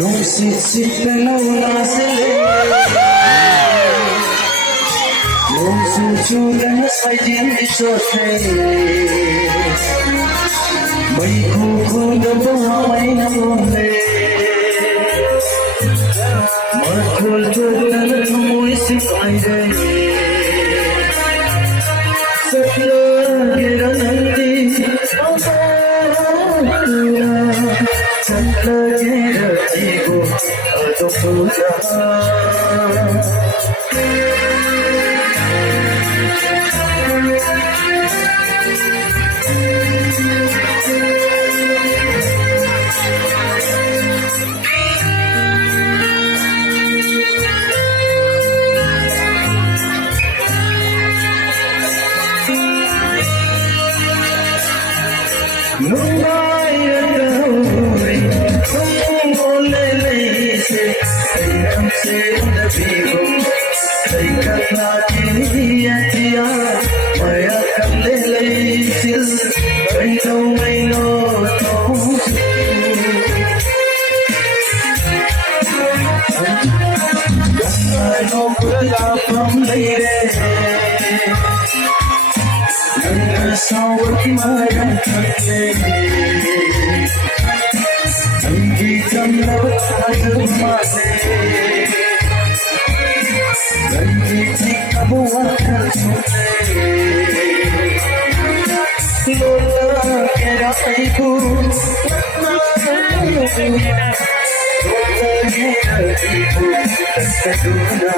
Nung siksik na nasili Nung susugan sa dindisote May kukuda buhay na muli Magkultod na namuwi si Friday Sa klagira nanti Sa klagira ibu Atau puja Nung bayang nung olele se ayam se nabigo ay kakatiya tiya maya kalele sil ay no to ano pula from leire Sawat marang kate Sangeetam lavadhu mase Sangeeti kabuwakar sune Lola kera aiku Lola kera aiku Saduna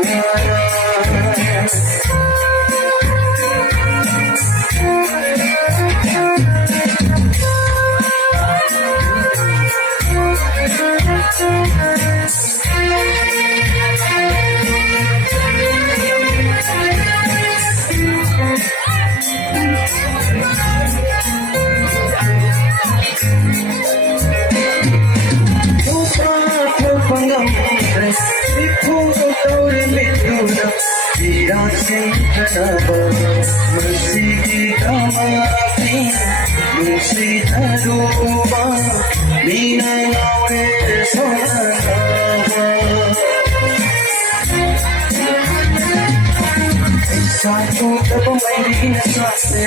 Satu terpemain di nasi,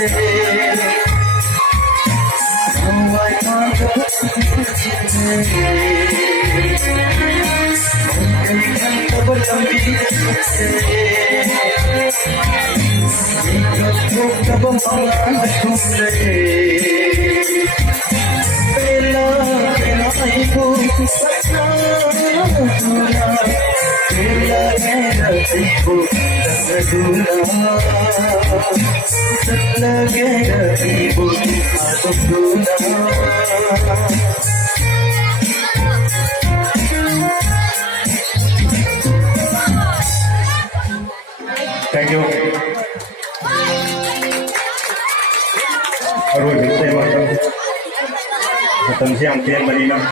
awal mata bercinta, mungkin terberlambi nasi, hidup terpemain berkumle, bela bela ibu satna, bela bela ibu. Thank you. Rồi mình sẽ vào trong tầm giang tiên mà đi năm.